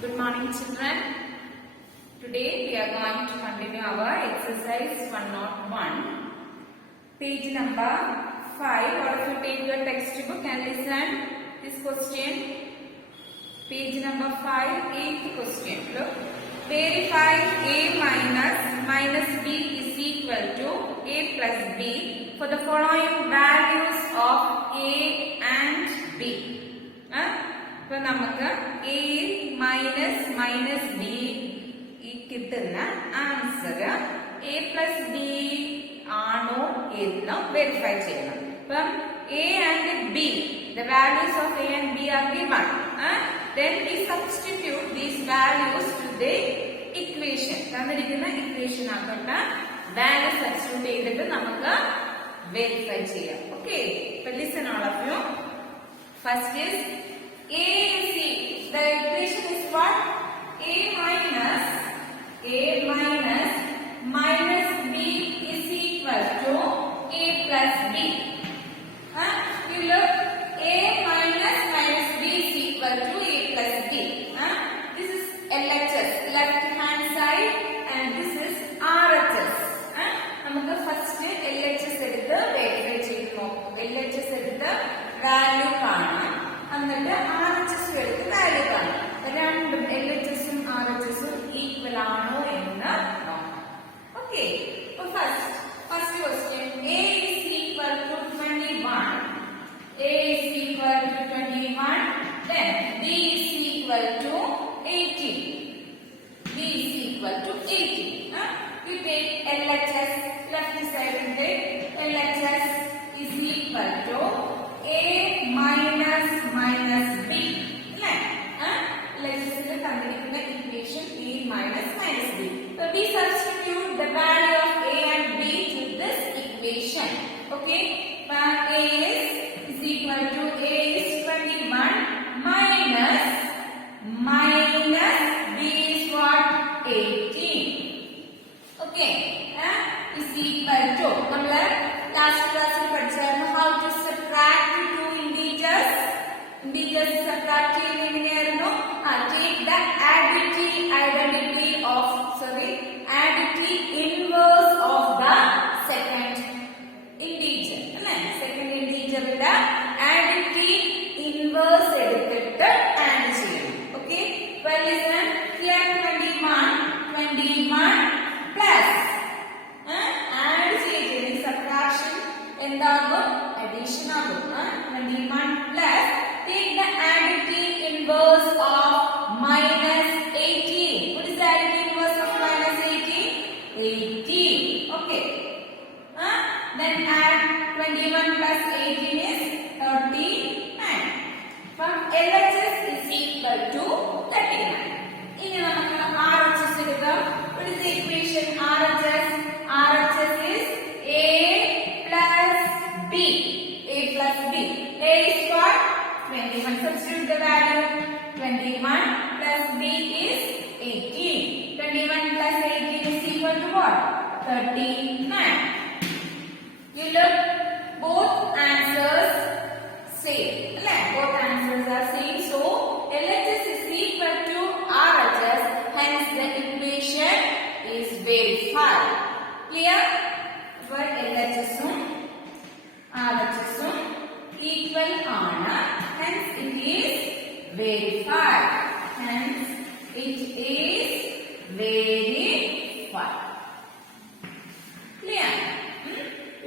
Good morning, children. Today we are going to continue our exercise 101, page number 5. All of you take your textbook and listen this question. Page number 5, 8th question. Look, verify a minus b is equal to a plus b for the following values of a and b. അപ്പോൾ നമുക്ക് a minus b ഈ കിട്ടുന്ന answer a plus b ആണോ എന്ന് verify ചെയ്യണം. അപ്പം a and b, the values of a and b are given. Then we substitute these values to the equation. തന്നിരിക്കുന്ന equation ആക്കട്ടെ value substitute ചെയ്തിട്ട് നമുക്ക് വെരിഫൈ ചെയ്യാം. Okay, so listen all of you. First is a and c. The equation is what? A minus b is equal to a plus b. You look, a minus b is equal to a plus b. This is LHS, left hand side, and this is RHS. നമുക്ക് first LHS എടുത്ത് verify ചെയ്ത് നോക്കും. LHS എടുത്ത് value കാണാം, എന്നിട്ട് RHS എടുത്ത് value കാണാം. രണ്ടും LHSഉം RHSഉം ഈക്വൽ ആണോ എന്ന് നോക്കാം. Okay, first question, a is equal to 21. A is equal to 21. Then b is equal to 18. B is equal to 18. You take LHS, left side and take LHS is equal to a minus b. Let's see the equation a minus b. So we substitute the value of a and b to this equation. Okay, a is equal to a is 21 minus b is what? 18. Okay, is equal to, nammal last class il padichirunnu how to subtract two integers subtract cheyyunnu. Take the additive inverse of the second integer. Second integer illa additive inverse edutittu add cheyyണം. Okay, well listen, here 21 plus add cheyyidin subtraction endagum addition agum. 21 plus take the additive inverse of minus 18. What is the additive inverse of minus 18? 18. Okay. Then add 21 plus 18 is 39. From LHS is equal to 39. In RHS, what is the equation RHS? RHS is a plus b. A plus b. A is what? 21. Substitute the value. 21 plus b is 18. 21 plus 18 is equal to what? 39. You look, both answers same. Both answers are same. So LHS is equal to RHS. Hence the equation is verified. Clear? For LHS RHS equal ആണ്. Hence it is verified. Hence it is verified. Clear?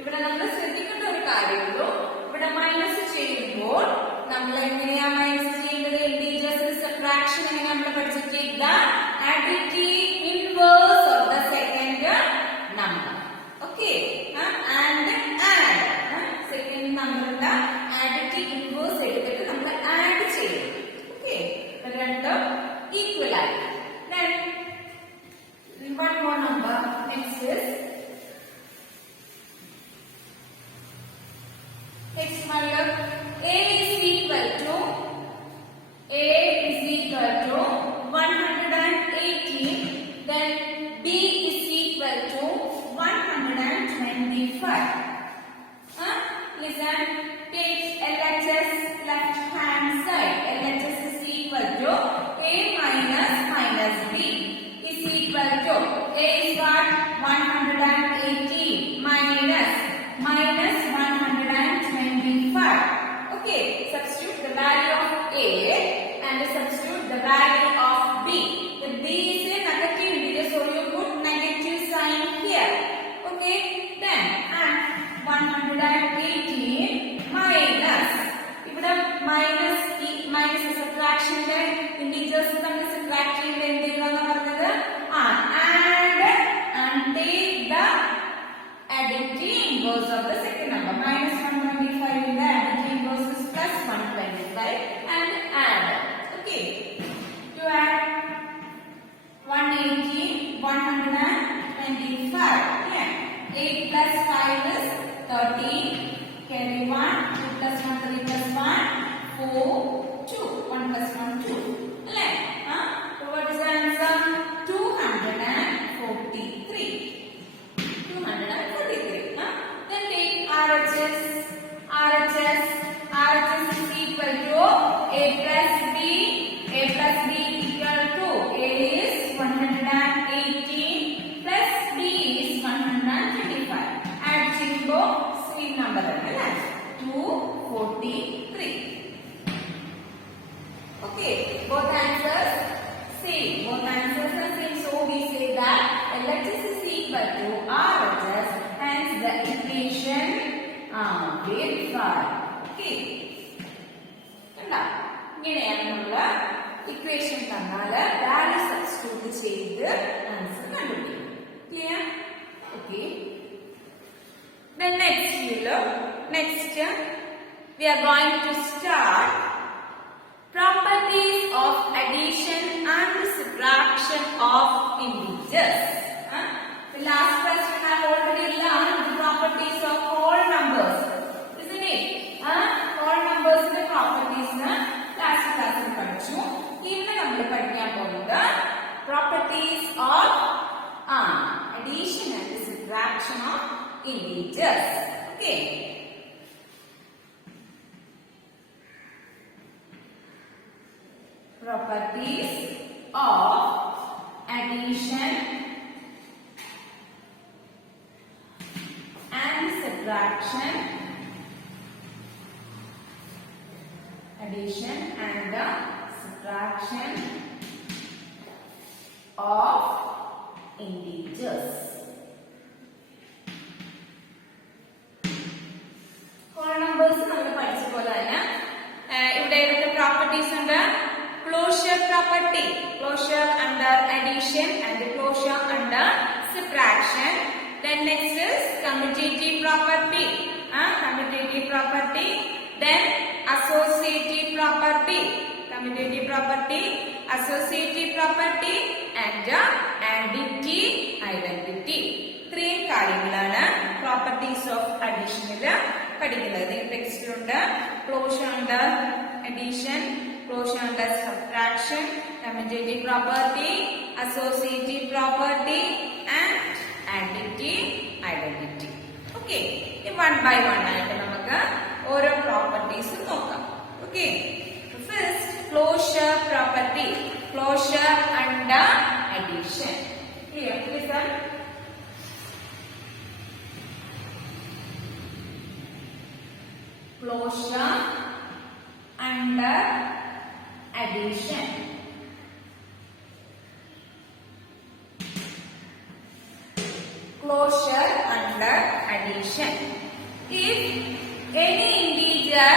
ഇവിടെ നമ്മൾ ശ്രദ്ധിക്കേണ്ട ഒരു കാര്യമുള്ളൂ. ഇവിടെ minus ചെയ്യുമ്പോൾ നമ്മൾ എങ്ങനെയാ മൈനസ് ചെയ്യുന്നത്? ഇന്റീജേഴ്സ് സബ്ട്രാക്ഷൻ എങ്ങനെ നമ്മൾ പഠിച്ചിട്ട് additive inverse of the second number. Okay, and add second number additive inverse എടുത്തിട്ട് നമ്മൾ ആഡ് ചെയ്യും. Okay, രണ്ടും ഈക്വൽ ആയി. Then one more number. Next is one. Look, a is equal to 118 value of b. The b is a negative integer, so you put negative sign here. Okay, then and 118 minus. ഇവിടെ minus subtraction ന്റെ integers തമ്മിൽ subtract ചെയ്യുന്നത് എന്തിനാണെന്ന് പറഞ്ഞത് and take the additive inverse of the second number. Minus 125 in the additive inverse is plus 125 and add. Okay, you add 118 125. Yeah, 8 plus 5 is 13. Carry 1, 2 plus 1, 3 plus 1, 4, 2. 1 plus 1, 2. Right? So what is the answer? 243. 243. Then take RHS. RHS is equal to A plus B. A plus B equal to A is 118 plus B is 125. Add ചെയ്യുമ്പോൾ same number അല്ലേ 243. Okay, both answers same. Both answers are same. So we say that LHS is equal to RHS. Hence the equation verified. Okay. കണ്ടോ? ഇങ്ങനെയാണ് നമ്മൾ equation തന്നാൽ value substitute ചെയ്ത് answer കണ്ടുപിടിക്കും. Clear? Okay. Then next we are going to start properties of addition and subtraction of integers. The last class we have already learned the properties of whole numbers, isn't it? Whole numbers the properties last class we പഠിച്ചു. ഇന്ന് നമ്മൾ പഠിക്കാൻ പോകുന്നത് properties of addition and subtraction of integers. Okay. Properties of addition and subtraction. Addition and the subtraction of integers. Whole numbers നമ്മൾ പഠിച്ച പോലെ തന്നെ ഇവിടെ ഏതൊക്കെ പ്രോപ്പർട്ടീസ് ഉണ്ട്? Closure property, closure under addition and closure under subtraction. Then next is commutative property, commutative property. Then associative property, commutative property, associative property and additive identity. Three കാര്യങ്ങളാണ് properties of addition പഠിക്കുന്നത്. ടെക്സ്റ്റിലുണ്ട് closure under addition, closure under subtraction, commutative property, associative property and additive identity. Okay, one by one ആയിട്ട് നമുക്ക് ഓരോ properties നോക്കാം. Okay, first closure property, closure under addition. Here listen. Closure under addition. Closure under addition. If any integer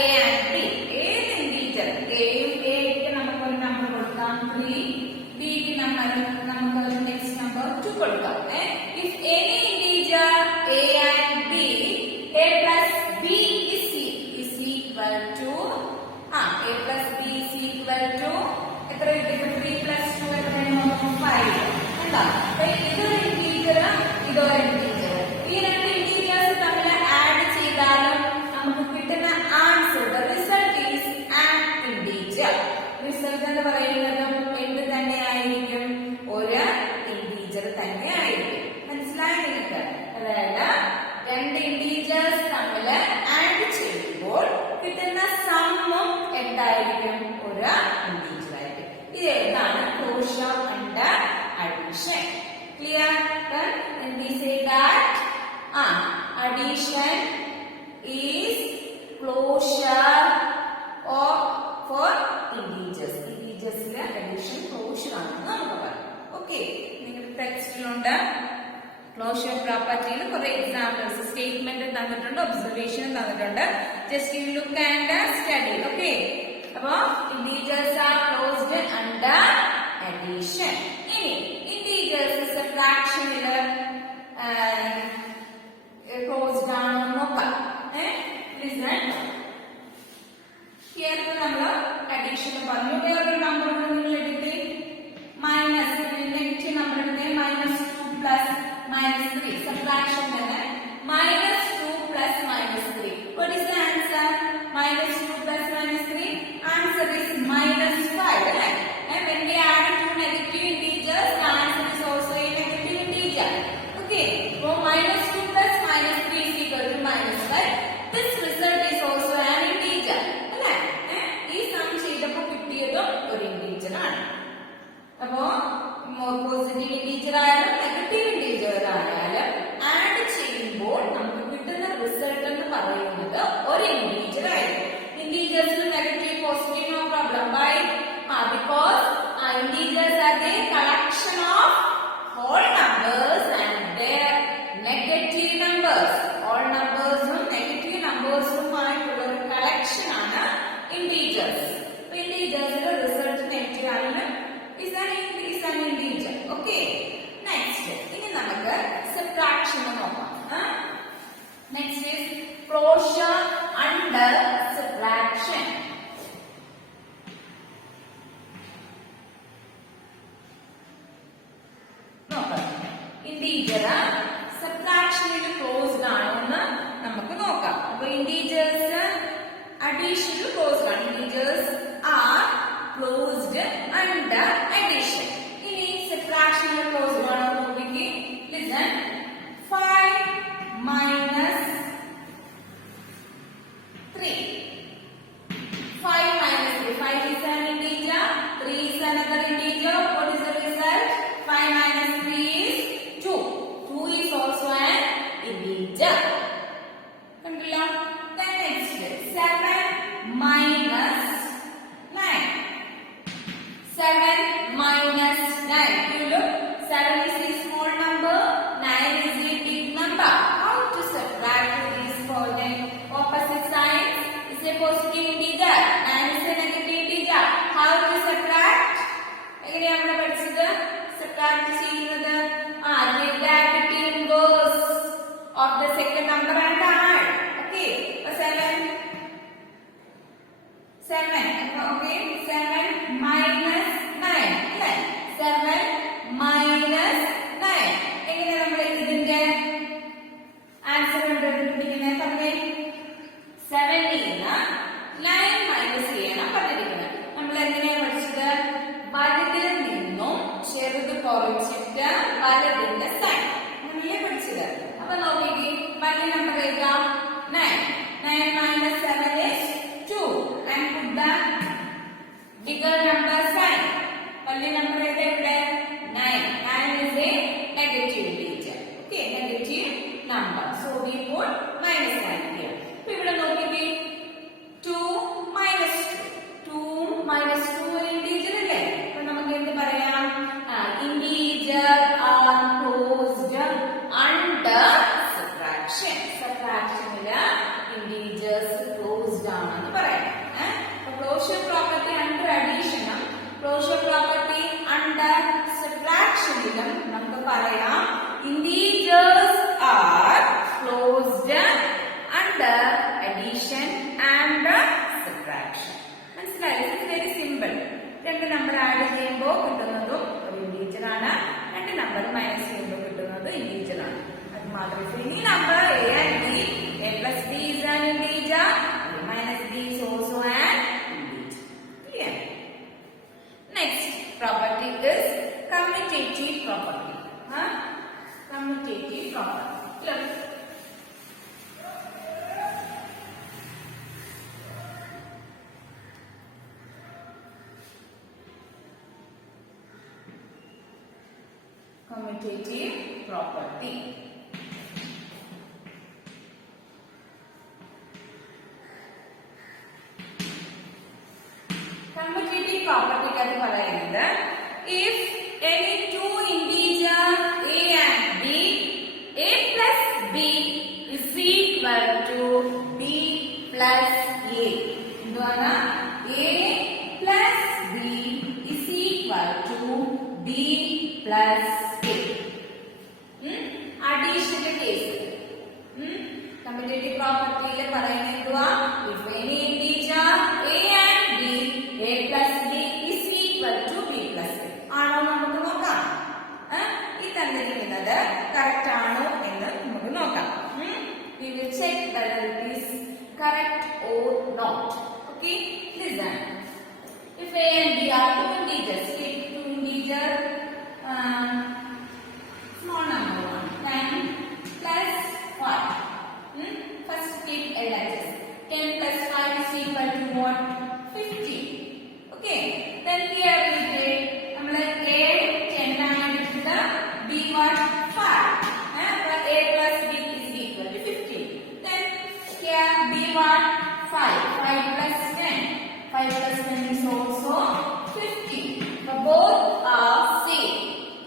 a and b, any integer a ക്ക് നമുക്ക് ഒരു number കൊടുക്കാം 3, b ക്ക് നമുക്ക് ഒരു നെക്സ്റ്റ് നമ്പർ 2 കൊടുക്കാം. If any integer a and b, a plus b is equal to a plus b is equal to എത്ര കിട്ടും? 3 plus 2 എത്രയാണ്? 5. എന്താ ഇതൊരു ഇന്റീജർ, ഇതൊരു ഇന്റീജർ. ഈ രണ്ട് ഇന്റീജേഴ്സ് തമ്മിൽ ആഡ് ചെയ്താലും നമുക്ക് കിട്ടുന്ന answer result is an integer. Result എന്ന് പറയുന്നതും എന്ത് തന്നെ ആയിരിക്കും? ഒരു ഇന്റീജർ തന്നെ ആയിരിക്കും. മനസ്സിലായി നിങ്ങൾക്ക്? അതായത് രണ്ട് ഇന്റീജേഴ്സ് തമ്മിൽ ആഡ് ചെയ്യുമ്പോൾ കിട്ടുന്ന സമ്മും എന്തായിരിക്കും? ഒരു ഇന്റീജർ ആയിരിക്കും. ഇതാണ് closure under addition. Clear? Then we say that closure ആണെന്ന് നമുക്ക് പറയാം. ഓക്കെ, നിങ്ങളുടെ ടെക്സ്റ്റിലുണ്ട് ക്ലോഷർ പ്രോപ്പർട്ടിയിൽ കുറെ എക്സാമ്പിൾസ് സ്റ്റേറ്റ്മെന്റ് തന്നിട്ടുണ്ട്, ഒബ്സർവേഷൻ തന്നിട്ടുണ്ട്. Just you look and study. Okay, അപ്പോ integers are closed under addition. ഇനി ഇന്റീജേഴ്സ് സബ്ട്രാക്ഷനില് ക്ലോസ്ഡ് ആണോ നോക്കാം. ലിസൺ ഹിയർ നമ്മൾ അഡീഷൻ പറഞ്ഞു. വേറൊരു നമ്പർ നിങ്ങൾ എടുത്ത് മൈനസ് നെഗറ്റീവ് നമ്പർ എടുത്ത് -2 പ്ലസ് -3 സബ്ട്രാക്ഷൻ തന്നെ -2 plus -3. What is the answer? -2 plus -3 answer is -5, right? And when we add two negative integers, the answer is also a negative integer. Okay, so -2 plus -3 is equal to -5. This result is also an integer. Right? ഈ some ചെയ്തപ്പോൾ കിട്ടിയത് ഒരു integer ആണ്. അപ്പോ positive integer ആയാലും negative integer ആയാലും add ചെയ്യുമ്പോൾ നമുക്ക് കിട്ടുന്ന റിസൾട്ട് എന്ന് പറയുന്നത് ഒരു ഇന്റീജർ ആയിരിക്കും. Integers negative, positive, no problem. Why? Because integers are the collection of whole numbers and their negative numbers. All numbers and negative numbers ആയിട്ടുള്ള ഒരു collection ആണ് integers. Integers result negative ആണ്. is an integer. Okay. Next, ഇനി നമുക്ക് subtraction നോക്കാം. Next is closure under subtraction. നോക്കാം, integer സബ്ട്രാക്ഷനിൽ closed ആണോ എന്ന് നമുക്ക് നോക്കാം. അപ്പൊ ഇന്റീജേഴ്സ് അഡീഷനിൽ ക്ലോസ്ഡ് ആണ്. Integers are closed under addition. ഇനി സബ്ട്രാക്ഷനിൽ ക്ലോസ്ഡ് ആണോ നോക്കിക്കേ. Listen, 5 minus 3. 5 minus 3. 5 is an integer. 3 is another integer. What is the result? 5 minus 3 is 2. 2 is also an integer. Kandilla? Then next, 7 minus 9. 7 minus 9. You look, 7 is a small number, 9 is a big number. How to subtract these for the opposite signs? Is a positive integer, 9 is a negative integer. How to subtract? എങ്ങനെയാണ് നമ്മൾ പഠിച്ചത്? Subtract ചെയ്യുന്നത് take the additive inverse of the second number and add. Okay, so 7. Okay, 7 minus 9. 7 minus 9. എങ്ങനെ നമ്മൾ ഇതിന്റെ answer കണ്ടുപിടിക്കുന്നത്? പറഞ്ഞേ, 7 9 minus ചെയ്യണം പറഞ്ഞിരിക്കുന്നത്. നമ്മൾ എങ്ങനെയാണ് പഠിച്ചത്? വലുതിൽ നിന്നും ചെറുത് കുറച്ചിട്ട് വലുതിന്റെ സൈൻ അങ്ങനെയല്ലേ പഠിച്ചത്. അപ്പൊ നോക്കിക്കേ, വലിയ നമ്പർ ഏതാ? 9. 9 minus 7 is 2. And put the bigger number sign. വലിയ നമ്പർ ഏതാ ഇവിടെ? 9. 9 is a negative integer. Okay, negative number. So we put minus 9 here. ഇപ്പൊ ഇവിടെ നോക്കിക്കേ, 2 minus 2. 2 minus 2 ഒരു integer അല്ലേ? അപ്പൊ നമുക്ക് എന്ത് പറയാം? Integer are closed under subtraction. Subtractionല് integers closed ആണെന്ന് പറയാം. അപ്പൊ closure property under addition, closure property under subtractionലും നമുക്ക് പറയാം integers are closed under addition and subtraction. മനസ്സിലായോ? It's very simple. രണ്ട് നമ്പർ ആഡ് ചെയ്യുമ്പോൾ കിട്ടുന്നതും ഒരു ഇന്റീജർ ആണ്, രണ്ട് നമ്പർ മൈനസ് ചെയ്യുമ്പോൾ കിട്ടുന്നത് ഇന്റീജർ ആണ്. അത് മാത്രമേ ഈ number a and b, a plus b is an integer, a minus b is also an integer. Clear? Next property is commutative property. Commutative property. Look. Commutative property. Commutative property എന്ന് പറയുന്നത് if any two integers a and b, a plus b is equal to b plus a. എന്താണ്? a plus b is equal to b plus a. Addition case. Commutative property പറയുന്നത് എന്തുവാ? If any integer a and b, a plus b is equal to b plus a. ആണോ നമുക്ക് നോക്കാം. ഈ തന്നിരിക്കുന്നത് correct ആണോ എന്ന് നമുക്ക് നോക്കാം. We will check whether it is correct or not. Okay, listen. If a and b are two integers, take two integer small number 10 plus 5. First keep LHS. 10 plus 5 is equal to what? 50. Okay. Then here we get a 10 and b what? 5. But a plus b is equal to 50. Then here b what? 5. 5 plus 10. 5 plus 10 is also 50. So both are same.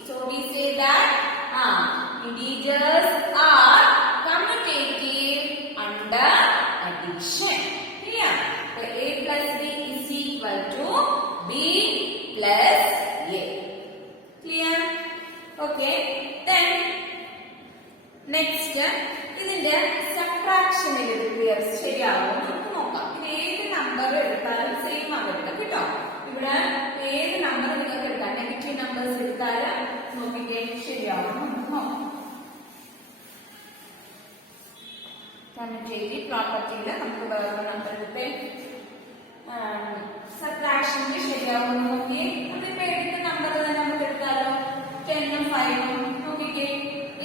So we say that integers are commutative under addition. Clear? So a plus b is equal to b plus a. Clear? Okay. Then next ഇതിന്റെ subtraction clear ശരിയാണോ നമുക്ക് നോക്കാം. ഏത് number എടുത്താലും same ആകട്ടെ കേട്ടോ. ഇവിടെ ഏത് നമ്പർ നിങ്ങൾക്ക് എടുക്കാം. നെഗറ്റീവ് നമ്പേഴ്സ് എടുത്താലും നോക്കിക്കേ ശരിയാണോ നമുക്ക് നോക്കാം. commutative property നമുക്ക് വേറെ നമ്പർ എടുത്തേ സബ്ട്രാക്ഷന്റെ ശരിയാവും നോക്കിയേ. അതിപ്പോ എടുത്ത നമ്പർ തന്നെ നമുക്ക് എടുത്താലോ. 10 ഉം 5 ഉം നോക്കിക്കേ.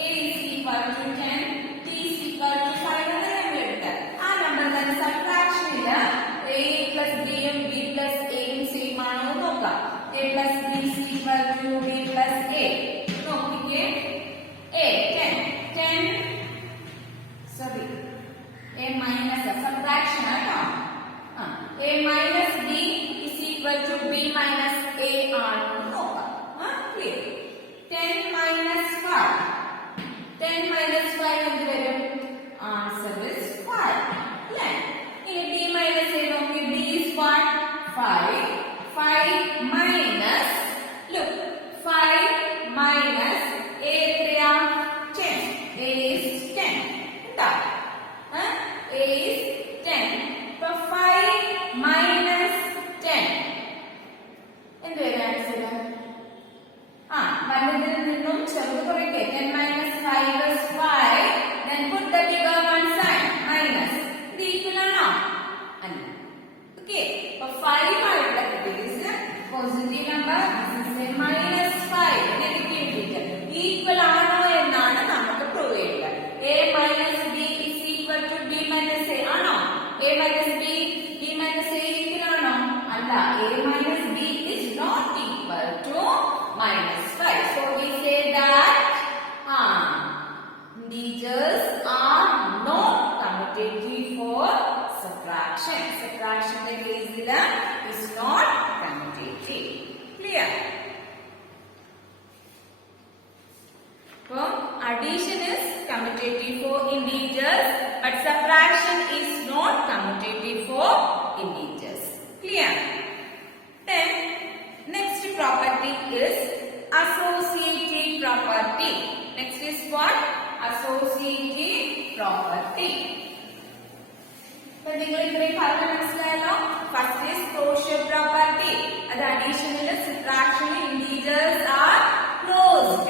a is equal to 10, t is equal to 5 എന്ന് നമ്മൾ എടുത്താൽ ആ നമ്പർ തന്നെ സബ്ട്രാക്ഷനില് a plus b ഉം b plus a ഉം സെയിം ആണോ നോക്കാം. a plus b is equal to b plus a. നോക്കിക്കേ. a 10 sorry a minus subtraction ആണോ. a minus b is equal to b minus a ആണോ നോക്കാം. clear. 10 minus 5. 10 minus 5 എന്ത് വരും? Answer is 5. അല്ലേ? ഇനി b minus a നോക്കി. b is what? 5. 5 minus look 5 minus a എത്രയാ? 10. a is 10. എന്താ? a is 10. So 5 minus 10 എന്ത് വരും ആൻസർ? വലുതിൽ നിന്നും ചെറുത് കുറയ്ക്കേ. 10 minus 5 is 5. Then put the bigger one side. Minus. ഇത് equal ആണോ? അല്ല. Okay. So 5 ആയിട്ടുള്ള is positive number. This is a minus 5. Negative figure. Equal ആണോ എന്നാണ് നമുക്ക് പ്രൂവ് ചെയ്യേണ്ടത്. a minus b is equal to b minus a ആണോ? a minus b, b minus a equal ആണോ? അല്ല. a minus b is not equal to minus 5. So we say that integers are not commutative for subtraction. Subtraction case is not commutative. Clear? So addition is commutative for integers, but subtraction is not commutative for integers. Clear? Then next property is associative property. Next is what? Associative property. So നിങ്ങൾ ഇത്രയും പറഞ്ഞു മനസ്സിലായല്ലോ. First is closure property. അത് additional, subtraction, integers are closed.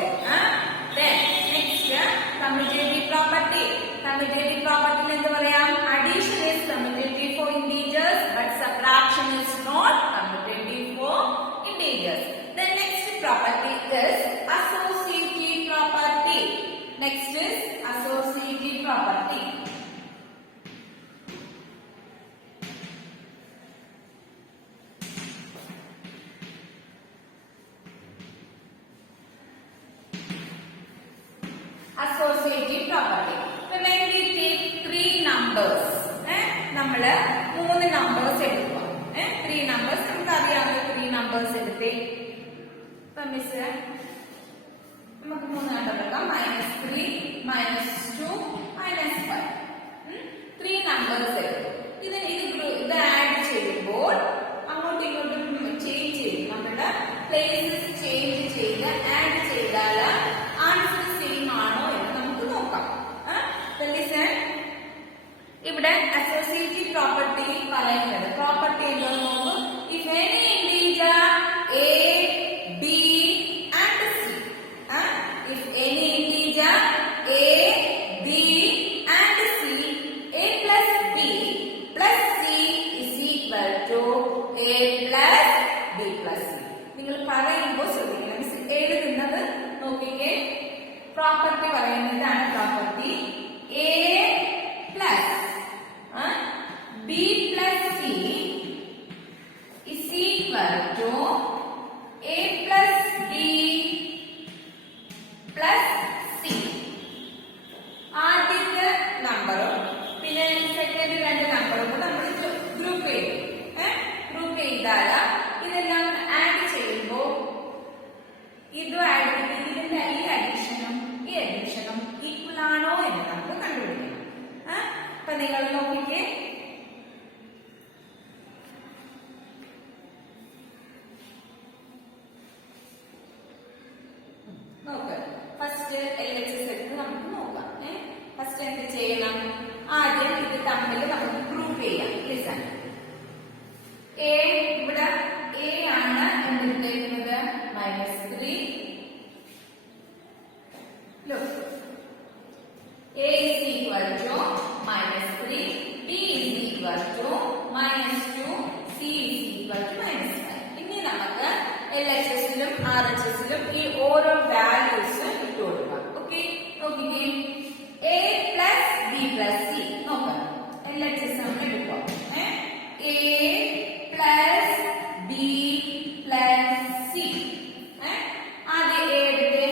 Then next commutative property. Commutative property എന്ത് പറയാം? Addition is commutative for integers, but subtraction is not commutative for integers. The next property is associative property. Next is associative property. Associative property. So when we take three numbers, നമ്മള് 3 numbers എടുക്കുക. 3 numbers നമുക്ക് അറിയാവുന്ന 3 numbers എടുത്തേ. Miss നമുക്ക് 3 കണ്ടെടുക്കാം. -3, -2, -5. 3 numbers ഇത് add ചെയ്യുമ്പോൾ അങ്ങോട്ടും ഇങ്ങോട്ടും ചേഞ്ച് ചെയ്യും. നമ്മുടെ പ്ലേസസ് ചേഞ്ച് ചെയ്ത് ആഡ് ചെയ്താൽ ആൻസർ സെയിം ആണോ എന്ന് നമുക്ക് നോക്കാം. ഇവിടെ അസോസിയേറ്റീവ് പ്രോപ്പർട്ടി പറയുന്നത് പ്രോപ്പർട്ടി എന്താണെന്ന് നോക്കൂ. If any integer a, b and c, if any integer a, b and c, a plus b plus c is equal to a plus b plus c. നിങ്ങൾ പറയുമ്പോൾ ശ്രദ്ധിക്കണം. മിസ് എഴുതുന്നത് നോക്കിക്കേ. Property പറയുന്നതാണ് property a plus b plus c is equal to a plus b plus c. ആദ്യത്തെ നമ്പറും പിന്നെ second 2 നമ്പറും കൂടെ നമ്മൾ ഗ്രൂപ്പ് ചെയ്യും. ഗ്രൂപ്പ് ചെയ്താൽ ഇതെല്ലാം ആഡ് ചെയ്യുമ്പോൾ ഇതും ആഡ് ഇതിന്റെ ഈ അഡീഷനും ഈക്വൽ ആണോ എന്ന് നമുക്ക് കണ്ടുപിടിക്കണം. അപ്പൊ നിങ്ങൾ നോക്കിക്കേ. നോക്ക്, ഫസ്റ്റ് LHS എടുത്ത് നമുക്ക് നോക്കാം. ഫസ്റ്റ് എന്ത് ചെയ്യണം? ആദ്യം ഇത് തമ്മിൽ നമുക്ക് ഗ്രൂപ്പ് ചെയ്യാം. ലിസൺ, എ ഇവിടെ എ ആണ് എന്തെടുത്തേക്കുന്നത് -3. Look, a is equal to -3, b is equal to -2, c is equal to -5. ഇനി നമുക്ക് LHS-ലും RHS-ലും ഈ ഓരോ വാല്യൂസ് ഇട്ട് കൊടുക്കാം. ഓക്കെ, നോക്കിക്കേ. a plus b plus c നോക്കാം. LHS നമ്മൾ എടുക്കാം. a plus b plus c. ആദ്യം a എടുത്തേ.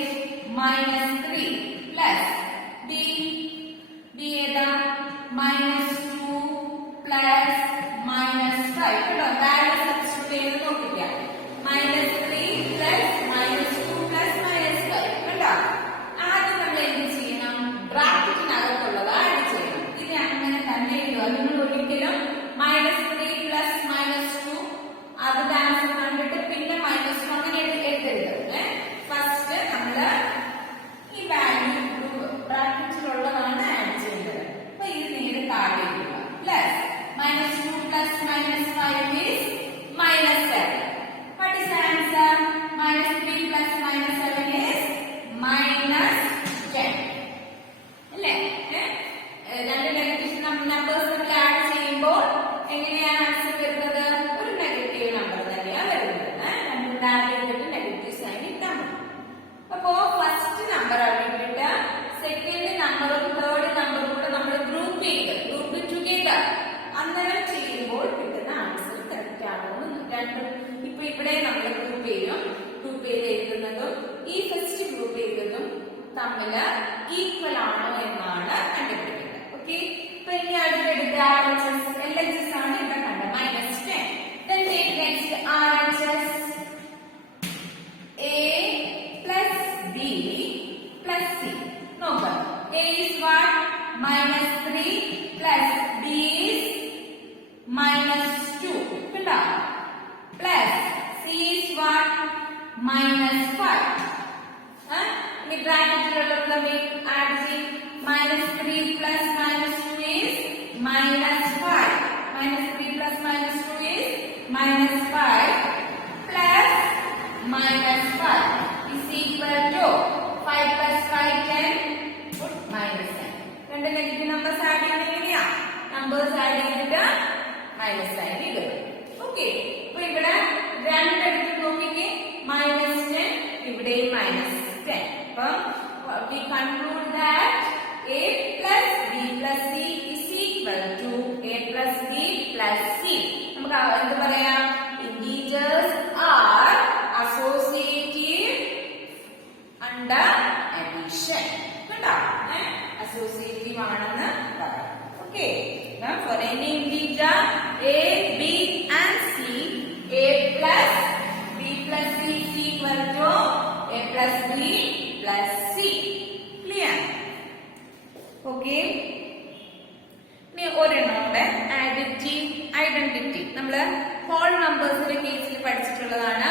-3 plus b ഏതാ? -2 plus -5. കേട്ടോ, വാല്യൂ സബ്സ്റ്റിറ്റ്യൂട്ട് ചെയ്ത് നോക്കിക്കാം. -3 plus -2 plus -5. കേട്ടോ, ആദ്യം നമ്മൾ എന്ത് ചെയ്യണം? ബ്രാക്കറ്റിനകത്തുള്ളത് ആഡ് ചെയ്യണം. ഇത് അങ്ങനെ തന്നെ എഴുതുക. നിങ്ങൾ ഒരിക്കലും -3 plus -2 അത് ആൻസർ കണ്ടിട്ട് പിന്നെ -1 അങ്ങനെ എഴുതരുത്. ഫസ്റ്റ് നമ്മള് ഈ വാല്യൂ ബ്രാക്കറ്റിലുള്ളതാണ് ആഡ് ചെയ്യേണ്ടത്. അപ്പൊ ഇത് നേരെ താഴെ എഴുതുക. Plus -2 plus -5 is -7. What is the answer? -3 plus -7 is -10. അല്ലേ? രണ്ട് നെഗറ്റീവ് നമ്പേഴ്സ് നമ്മൾ ആഡ് ചെയ്യുമ്പോൾ എങ്ങനെയാണ് ആൻസർ വരുന്നത്? ഒരു നെഗറ്റീവ് നമ്പർ തന്നെയാണ് വരുന്നത്. രണ്ടും ആഡ് ചെയ്തിട്ട് നെഗറ്റീവ് സൈൻ ഇട്ടാൽ മതി. അപ്പോ ഫസ്റ്റ് നമ്പർ ആയിട്ട് സെക്കൻഡ് നമ്പറും തേർഡ് നമ്പറും കൂടെ നമ്മൾ ഗ്രൂപ്പ് ടുഗെദർ അങ്ങനെ ചെയ്യുമ്പോൾ കിട്ടുന്ന ആൻസർ കറക്റ്റ് ആണെന്ന് രണ്ടും ഇപ്പൊ ഇവിടെ നമ്മൾ ഗ്രൂപ്പ് ചെയ്ത് എഴുതുന്നതും ഈ ഫസ്റ്റ് ഗ്രൂപ്പ് ചെയ്തതും തമ്മിൽ ഈക്വൽ ആണോ എന്നാണ് കണ്ടുപിടിക്കുന്നത്. ഓക്കെ, ഇപ്പൊ ഇനി അടുത്തെടുത്ത് LHS ആണ് ഇവിടെ കണ്ടത് -10. Then take next RHS. A plus B plus C. നോക്കാം. A is what? -3 plus B is -2. കണ്ടോ? Plus C is what? -5. ഇനി ബ്രാക്കറ്റിലുള്ള ആഡ് ചെയ്യും. -3 plus -2 is -5. -3 plus -2 is -5 plus -5 is equal to 5 plus 5 10 -10. രണ്ട് നെഗറ്റീവ് നമ്പേഴ്സ് ആഡ് ചെയ്യുന്നത് എങ്ങനെയാ? Numbers add ചെയ്തിട്ട് -9 ഇടും. Okay, അപ്പൊ ഇവിടെ രണ്ടെടുത്ത് നോക്കിക്കേ. -10 ഇവിടെ -10. അപ്പം we conclude that a plus b plus c is equal to a plus b plus c. നമുക്ക് എന്ത് പറയാം? Integers are associative under addition. കേട്ടോ, associative ആണെന്ന് പറയാം. Okay, now for any integer a, b and c, a plus b plus c is equal to plus C. Clear? Okay. ഇനി ഒരെണ്ണമുണ്ട് additive identity. നമ്മള് whole numbers കേസിൽ പഠിച്ചിട്ടുള്ളതാണ്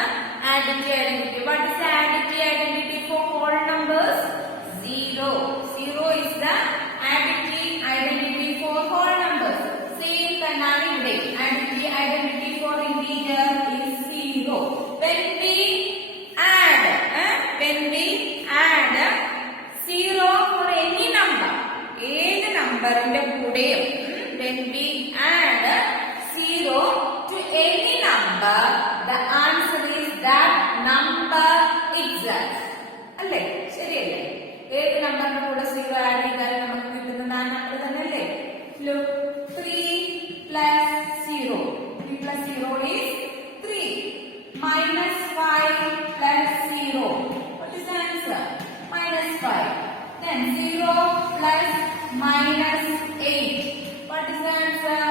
additive identity. What is the additive identity for whole numbers? 0. 0 is the additive identity for whole numbers. Same തന്നെയാണ് ഇവിടെ. Additive identity for integer is 0. When we add 0 for any number, ഏത് നമ്പറിന്റെ കൂടെയും when we add 0 to any number, the answer is that number itself. അല്ലേ? ശരിയല്ലേ? ഏത് നമ്പറിന്റെ കൂടെ 0 ആഡ് ചെയ്താലും നമുക്ക് കിട്ടുന്നത് ആ നമ്പർ തന്നെയല്ലേ? Look, 3 plus 0. 3 plus 0 is 3. Minus 5 plus 0. What is the answer? Minus 5. Then 0 plus minus 8. What is the answer?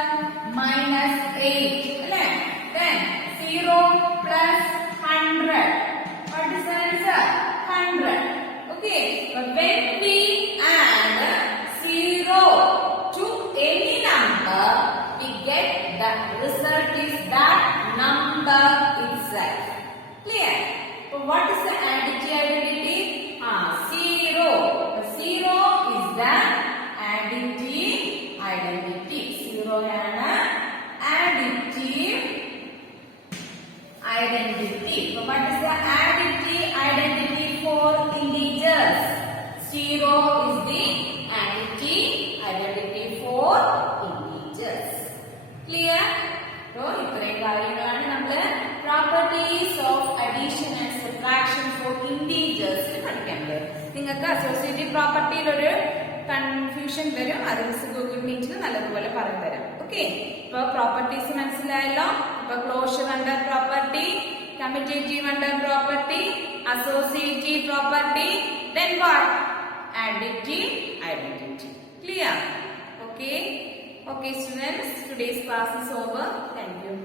Minus 8. Then 0 plus 100. What is the answer? 100. Okay. But when we add 0 to any number, we get the result is that number itself. Clear? So what is the additive identity? 0. 0 is the additive identity. 0 ആണ് additive identity. So what is the additive identity for integers? 0 is the additive identity for integers. Clear? So ഇത്രയും കാര്യങ്ങളാണ് നമ്മൾ properties of addition and subtraction for integers പഠിക്കേണ്ടത്. നിങ്ങൾക്ക് associative പ്രോപ്പർട്ടിയിൽ ഒരു confusion വരും, അത് miss Google മീറ്റിൽ നല്ലതുപോലെ പറഞ്ഞു തരാം. ഓക്കെ, ഇപ്പൊ പ്രോപ്പർട്ടീസ് മനസ്സിലായല്ലോ. ഇപ്പൊ closure under property, commutative under property, associative property, then what? Additive identity. Clear? Okay. Okay students, today's class is over. Thank you.